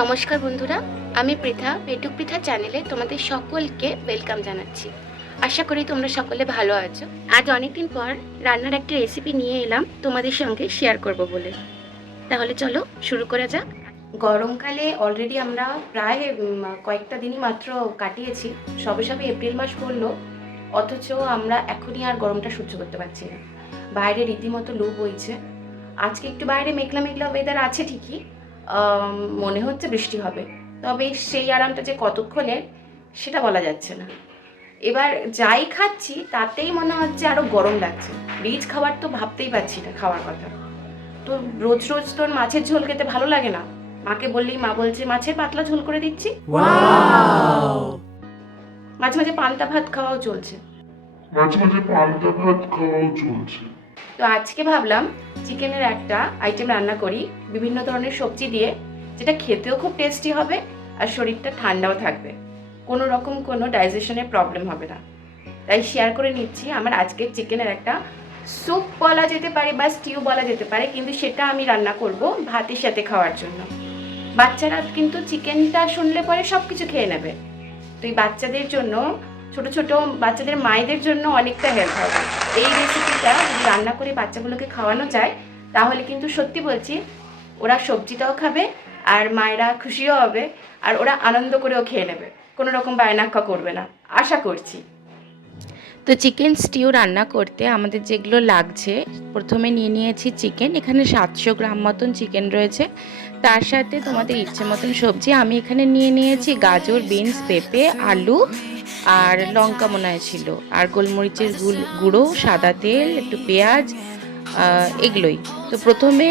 নমস্কার বন্ধুরা, আমি পৃথা। পেটুক পৃথা চ্যানেলে তোমাদের সকলকে ওয়েলকাম জানাচ্ছি। আশা করি তোমরা সকলে ভালো আছো। আজ অনেকদিন পর রান্নার একটা রেসিপি নিয়ে এলাম তোমাদের সঙ্গে শেয়ার করব বলে। তাহলে চলো শুরু করা যাক। গরমকালে অলরেডি আমরা প্রায় কয়েকটা দিনই মাত্র কাটিয়েছি। সবে সবে এপ্রিল মাস পড়লো, অথচ আমরা এখনই আর গরমটা সহ্য করতে পারছি না। বাইরে রীতিমতো লু বইছে। আজকে একটু বাইরে মেঘলা মেঘলা ওয়েদার আছে ঠিকই, মনে হচ্ছে বৃষ্টি হবে, তবে সেই আরামটা যে কতক্ষণের সেটা বলা যাচ্ছে না। এবার যাই খাচ্ছি তাতেই মনে হচ্ছে আরও গরম লাগছে। রিচ খাবার তো ভাবতেই পারছি না খাওয়ার কথা। তো রোজ রোজ তোর মাছের ঝোল খেতে ভালো লাগে না। মাকে বললেই মা বলছে মাছের পাতলা ঝোল করে দিচ্ছি। মাঝে মাঝে পান্তা ভাত খাওয়াও চলছে। তো আজকে ভাবলাম চিকেনের একটা আইটেম রান্না করি বিভিন্ন ধরনের সবজি দিয়ে, যেটা খেতেও খুব টেস্টি হবে আর শরীরটা ঠান্ডাও থাকবে, কোনো রকম কোনো ডাইজেশনের প্রবলেম হবে না। তাই শেয়ার করে নিচ্ছি আমার আজকের চিকেনের একটা স্যুপ বলা যেতে পারে বা স্টিউ বলা যেতে পারে, কিন্তু সেটা আমি রান্না করব ভাতের সাথে খাওয়ার জন্য। বাচ্চারা কিন্তু চিকেনটা শুনলে পরে সব কিছু খেয়ে নেবে। তো এই বাচ্চাদের জন্য, ছোট ছোট বাচ্চাদের মায়েদের জন্য অনেকটা হেল্প হবে। এই রেসিপিটা যদি রান্না করে বাচ্চাগুলোকে খাওয়ানো যায় তাহলে কিন্তু সত্যি বলছি ওরা সবজিটাও খাবে আর মায়েরা খুশিও হবে আর ওরা আনন্দ করেও খেয়ে নেবে, কোনো রকম বায়নাক্কা করবে না আশা করছি। তো চিকেন স্টিউ রান্না করতে আমাদের যেগুলো লাগছে, প্রথমে নিয়ে নিয়েছি চিকেন। এখানে 700 গ্রাম মতন চিকেন রয়েছে, তার সাথে তোমাদের ইচ্ছে মতন সবজি। আমি এখানে নিয়ে নিয়েছি গাজর, বিনস, পেঁপে, আলু আর লঙ্কা মনে হয় ছিল, আর গোলমরিচের গুঁড়ো, সাদা তেল, একটু পেঁয়াজ, এগুলোই। তো প্রথমে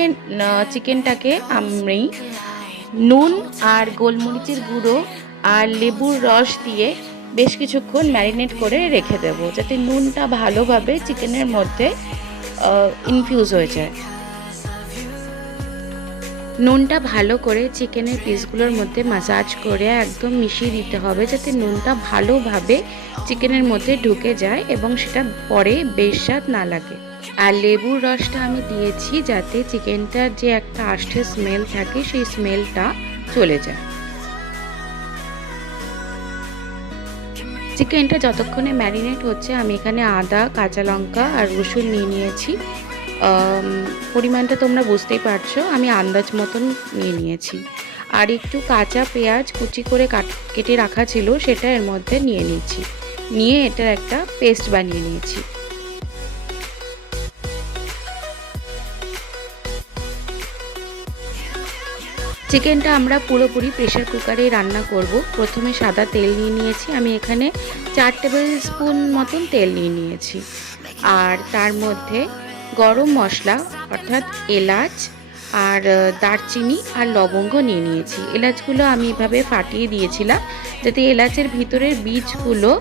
চিকেনটাকে আমি নুন আর গোলমরিচের গুঁড়ো আর লেবুর রস দিয়ে বেশ কিছুক্ষণ ম্যারিনেট করে রেখে দেব, যাতে নুনটা ভালোভাবে চিকেনের মধ্যে ইনফিউজ হয়ে যায়। নুনটা ভালো করে চিকেনের পিসগুলোর মধ্যে ম্যাসাজ করে একদম মিশিয়ে দিতে হবে, যাতে নুনটা ভালোভাবে চিকেনের মধ্যে ঢুকে যায় এবং সেটা পরে বেস্বাদ না লাগে। আর লেবুর রসটা আমি দিয়েছি যাতে চিকেনটার যে একটা আষ্টে স্মেল থাকে সেই স্মেলটা চলে যায়। চিকেনটা যতক্ষণে ম্যারিনেট হচ্ছে আমি এখানে আদা, কাঁচা লঙ্কা আর রসুন নিয়ে নিয়েছি। পরিমাণটা তোমরা বুঝতেই পারছো, আমি আন্দাজ মতন নিয়ে নিয়েছি। আর একটু কাঁচা পেঁয়াজ কুচি করে কেটে রাখা ছিল, সেটা এর মধ্যে নিয়ে নিয়েছি। নিয়ে এটার একটা পেস্ট বানিয়ে নিয়েছি। চিকেনটা আমরা পুরোপুরি প্রেশার কুকারে রান্না করব। প্রথমে সাদা তেল নিয়ে নিয়েছি, আমি এখানে 4 টেবিল স্পুন মতন তেল নিয়ে নিয়েছি। আর তার মধ্যে গরম মশলা অর্থাৎ এলাচ আর দারচিনি আর লবঙ্গ নিয়ে নিয়েছি। এলাচগুলো আমি এভাবে ফাটিয়ে দিয়েছিলাম যাতে এলাচের ভিতরের বীজগুলো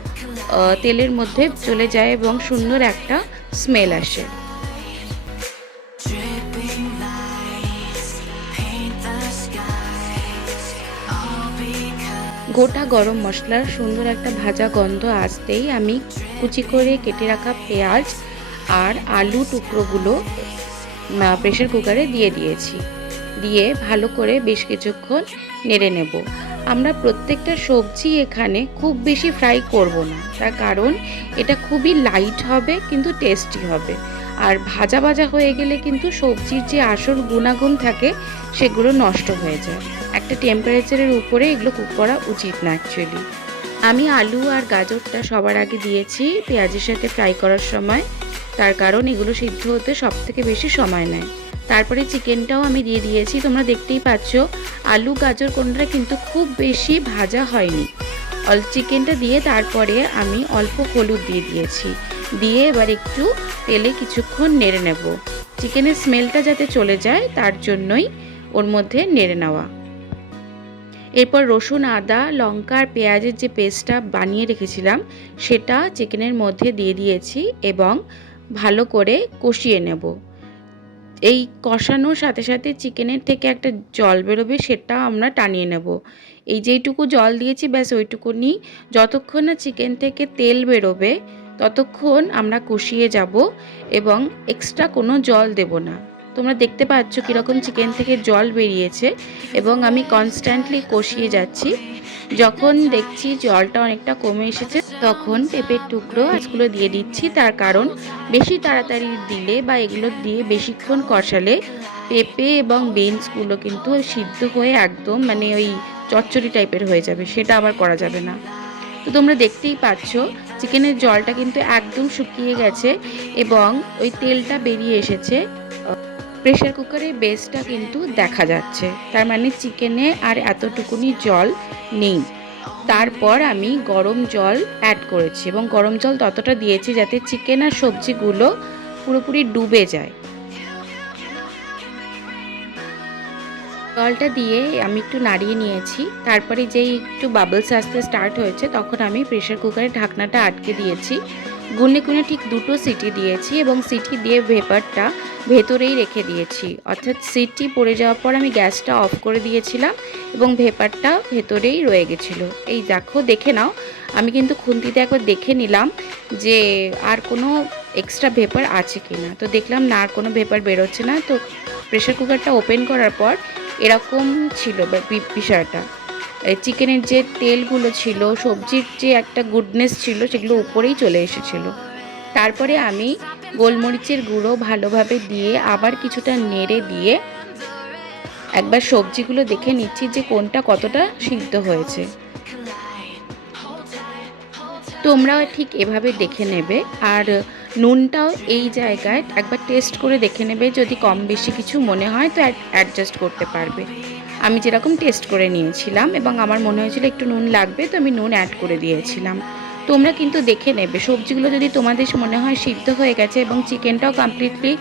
তেলের মধ্যে চলে যায় এবং সুন্দর একটা স্মেল আসে। গোটা গরম মশলার সুন্দর একটা ভাজা গন্ধ আসতেই আমি কুচি করে কেটে রাখা পেঁয়াজ আর আলু টুকরোগুলো প্রেসার কুকারে দিয়ে দিয়েছি। দিয়ে ভালো করে বেশ কিছুক্ষণ নেড়ে নেব। আমরা প্রত্যেকটা সবজি এখানে খুব বেশি ফ্রাই করব না, তার কারণ এটা খুবই লাইট হবে কিন্তু টেস্টি হবে। আর ভাজা ভাজা হয়ে গেলে কিন্তু সবজির যে আসল গুণাগুণ থাকে সেগুলো নষ্ট হয়ে যায়। একটা টেম্পারেচারের উপরে এগুলো কুক করা উচিত না অ্যাকচুয়ালি। আমি আলু আর গাজরটা সবার আগে দিয়েছি পেঁয়াজের সাথে ফ্রাই করার সময়, তার কারণ এগুলো সিদ্ধ হতে সবথেকে বেশি সময় নেয়। তারপরে চিকেনটাও আমি দিয়ে দিয়েছি। তোমরা দেখতেই পাচ্ছ আলু গাজর কোনটা কিন্তু খুব বেশি ভাজা হয়নি। চিকেনটা দিয়ে তারপরে আমি অল্প হলুদ দিয়ে দিয়েছি। দিয়ে এবার একটু তেলে কিছুক্ষণ নেড়ে নেব, চিকেনের স্মেলটা যাতে চলে যায় তার জন্যই ওর মধ্যে নেড়ে নেওয়া। এরপর রসুন, আদা, লঙ্কা আর পেঁয়াজের যে পেস্টটা বানিয়ে রেখেছিলাম সেটা চিকেনের মধ্যে দিয়ে দিয়েছি এবং ভালো করে কষিয়ে নেব। এই কষানোর সাথে সাথে চিকেনের থেকে একটা জল বেরোবে, সেটা আমরা টানিয়ে নেব। এই যেইটুকু জল দিয়েছি ব্যাস ওইটুকুনি, যতক্ষণ না চিকেন থেকে তেল বেরোবে ততক্ষণ আমরা কষিয়ে যাব এবং এক্সট্রা কোনো জল দেব না। তো তোমরা দেখতে পাচ্ছ কীরকম চিকেন থেকে জল বেরিয়েছে এবং আমি কনস্ট্যান্টলি কষিয়ে যাচ্ছি। যখন দেখছি জলটা অনেকটা কমে এসেছে তখন পেঁপের টুকরো আঁচগুলো দিয়ে দিচ্ছি। তার কারণ বেশি তাড়াতাড়ি দিলে বা এগুলো দিয়ে বেশিক্ষণ কষালে পেঁপে এবং বিনসগুলো কিন্তু সিদ্ধ হয়ে একদম মানে ওই চচ্চড়ি টাইপের হয়ে যাবে, সেটা আবার করা যাবে না। তো তোমরা দেখতেই পাচ্ছ চিকেনের জলটা কিন্তু একদম শুকিয়ে গেছে এবং ওই তেলটা বেরিয়ে এসেছে। প্রেশার কুকারের বেসটা কিন্তু দেখা যাচ্ছে, তার মানে চিকেনে আর এতটুকুনি জল নেই। তারপর আমি গরম জল অ্যাড করেছি এবং গরম জল ততটা দিয়েছি যাতে চিকেন আর সবজিগুলো পুরোপুরি ডুবে যায়। জলটা দিয়ে আমি একটু নাড়িয়ে নিয়েছি। তারপরে যেই একটু বাবলস আসতে স্টার্ট হয়েছে তখন আমি প্রেশার কুকারের ঢাকনাটা আটকে দিয়েছি। গুনে গুনে ঠিক 2টো সিটি দিয়েছি এবং সিটি দিয়ে ভেপারটা ভেতরেই রেখে দিয়েছি, অর্থাৎ সিটি পড়ে যাওয়ার পর আমি গ্যাসটা অফ করে দিয়েছিলাম এবং ভেপারটা ভেতরেই রয়ে গেছিলো। এই দেখো, দেখে নাও, আমি কিন্তু খুন্তিতে একবার দেখে নিলাম যে আর কোনো এক্সট্রা ভেপার আছে কি না। তো দেখলাম না, আর কোনো ভেপার বেরোচ্ছে না। তো প্রেশার কুকারটা ওপেন করার পর এরকম ছিল বিষয়টা। চিকেনের যে তেলগুলো ছিল, সবজির যে একটা গুডনেস ছিল, সেগুলো উপরেই চলে এসেছিল। তারপরে আমি গোলমরিচের গুঁড়ো ভালোভাবে দিয়ে আবার কিছুটা নেড়ে দিয়ে একবার সবজিগুলো দেখে নিচ্ছি যে কোনটা কতটা সিদ্ধ হয়েছে। তোমরাও ঠিক এভাবে দেখে নেবে। আর নুনটাও এই জায়গায় একবার টেস্ট করে দেখে নেবে, যদি কম বেশি কিছু মনে হয় তো অ্যাডজাস্ট করতে পারবে। আমি যেরকম টেস্ট করে নিয়েছিলাম এবং আমার মনে হয়েছিল একটু নুন লাগবে, তো আমি নুন অ্যাড করে দিয়েছিলাম। তোমরা কিন্তু দেখে নেবে, সবজিগুলো যদি তোমাদের মনে হয় সিদ্ধ হয়ে গেছে এবং চিকেনটাও কমপ্লিটলি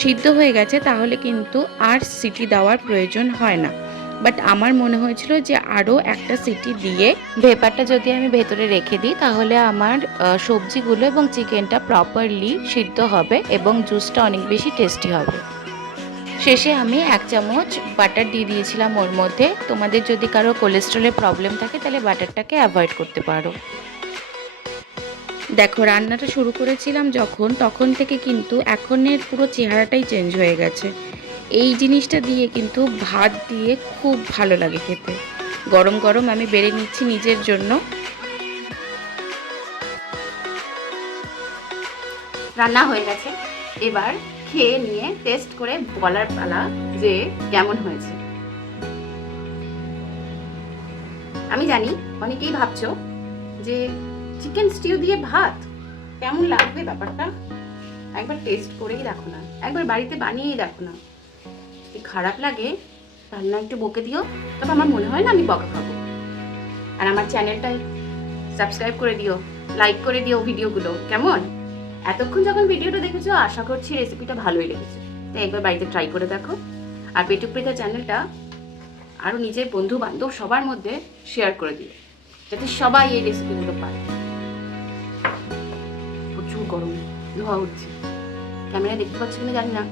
সিদ্ধ হয়ে গেছে তাহলে কিন্তু আর সিটি দেওয়ার প্রয়োজন হয় না। বাট আমার মনে হয়েছিল যে আরও একটা সিটি দিয়ে ভেপারটা যদি আমি ভেতরে রেখে দিই তাহলে আমার সবজিগুলো এবং চিকেনটা প্রপারলি সিদ্ধ হবে এবং জুসটা অনেক বেশি টেস্টি হবে। শেষে আমি 1 চামচ বাটার দিয়ে দিয়েছিলাম ওর মধ্যে। তোমাদের যদি কারো কোলেস্ট্রলের প্রবলেম থাকে তাহলে বাটারটাকে অ্যাভয়েড করতে পারো। দেখো, রান্নাটা শুরু করেছিলাম যখন, তখন থেকে কিন্তু এখনের পুরো চেহারাটাই চেঞ্জ হয়ে গেছে। এই জিনিসটা দিয়ে কিন্তু ভাত দিয়ে খুব ভালো লাগে খেতে। গরম গরম আমি বেড়ে নিচ্ছি নিজের জন্য। রান্না হয়ে গেছে, এবার খেয়ে নিয়ে টেস্ট করে বলার পালা যে কেমন হয়েছে। আমি জানি অনেকেই ভাবছো যে চিকেন স্টিউ দিয়ে ভাত কেমন লাগবে ব্যাপারটা, একবার টেস্ট করেই দেখো না, একবার বাড়িতে বানিয়েই দেখো না। যদি খারাপ লাগে তাহলে না একটু বকে দিও, তবে আমার মনে হয় না আমি বকা খাবো। আর আমার চ্যানেলটা সাবস্ক্রাইব করে দিও, লাইক করে দিও ভিডিওগুলো। কেমন, এতক্ষণ যখন ভিডিওটা দেখেছো আশা করছি রেসিপিটা ভালোই লেগেছে, তাই একবার বাড়িতে ট্রাই করে দেখো। আর পেটুক পেটা চ্যানেলটা আরও নিজের বন্ধু বান্ধব সবার মধ্যে শেয়ার করে দিও, যাতে সবাই এই রেসিপিগুলো পায়। প্রচুর গরম, ধোয়া উঠছে, ক্যামেরা দেখতে পাচ্ছ কিনা জানি না,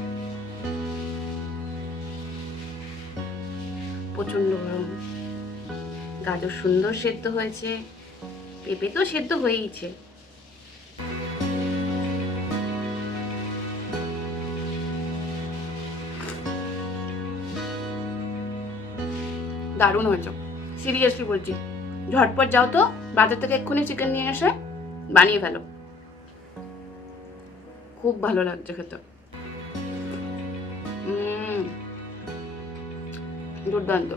প্রচন্ড গরম। গাজর সুন্দর সেদ্ধ হয়েছে, পেঁপে তো সেদ্ধ হয়েইছে। দারুণ হয়েছে, সিরিয়াসলি বলছি। ঝটপট যাও তো বাজার থেকে এক্ষুনি চিকেন নিয়ে এসে বানিয়ে ফেলো, খুব ভালো লাগছে খেতে। দুর্দান্ত।